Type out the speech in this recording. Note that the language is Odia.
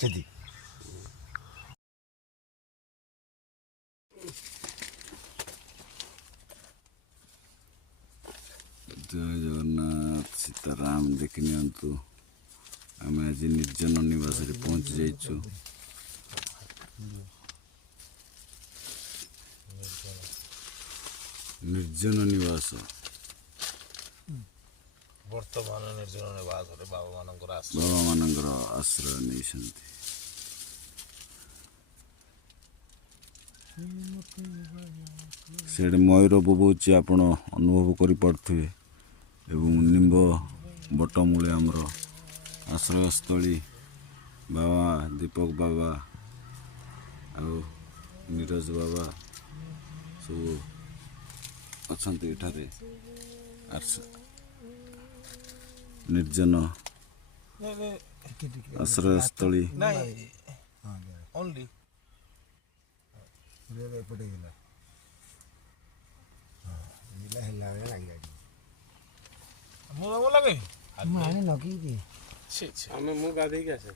ସେଠି ଜୟ ଜଗନ୍ନାଥ ସୀତାରାମ ଦେଖି ନିଅନ୍ତୁ। ଆମେ ଆଜି ନିର୍ଜନ ନିବାସରେ ପହଞ୍ଚି ଯାଇଛୁ। ନିର୍ଜନ ନିବାସ ବର୍ତ୍ତମାନ ନିର୍ଜନ ନିବାସରେ ବାବାମାନଙ୍କର ଆଶ୍ରୟ ନେଇଛନ୍ତି। ସେଠି ମୟୂର ବୋବଉଛି ଆପଣ ଅନୁଭବ କରିପାରୁଥିବେ ଏବଂ ନିମ୍ବ ବଟ ମୂଳେ ଆମର ଆଶ୍ରୟସ୍ଥଳୀ ବାବା ଦୀପକ ବାବା ଆଉ ନିରଜ ବାବା ସବୁ ଅଛନ୍ତି ଏଠାରେ। ନିର୍ଜନ ଆଶ୍ରୟସ୍ଥଳୀ ମୁଁ ଗାଧେଇକି ଆସେ।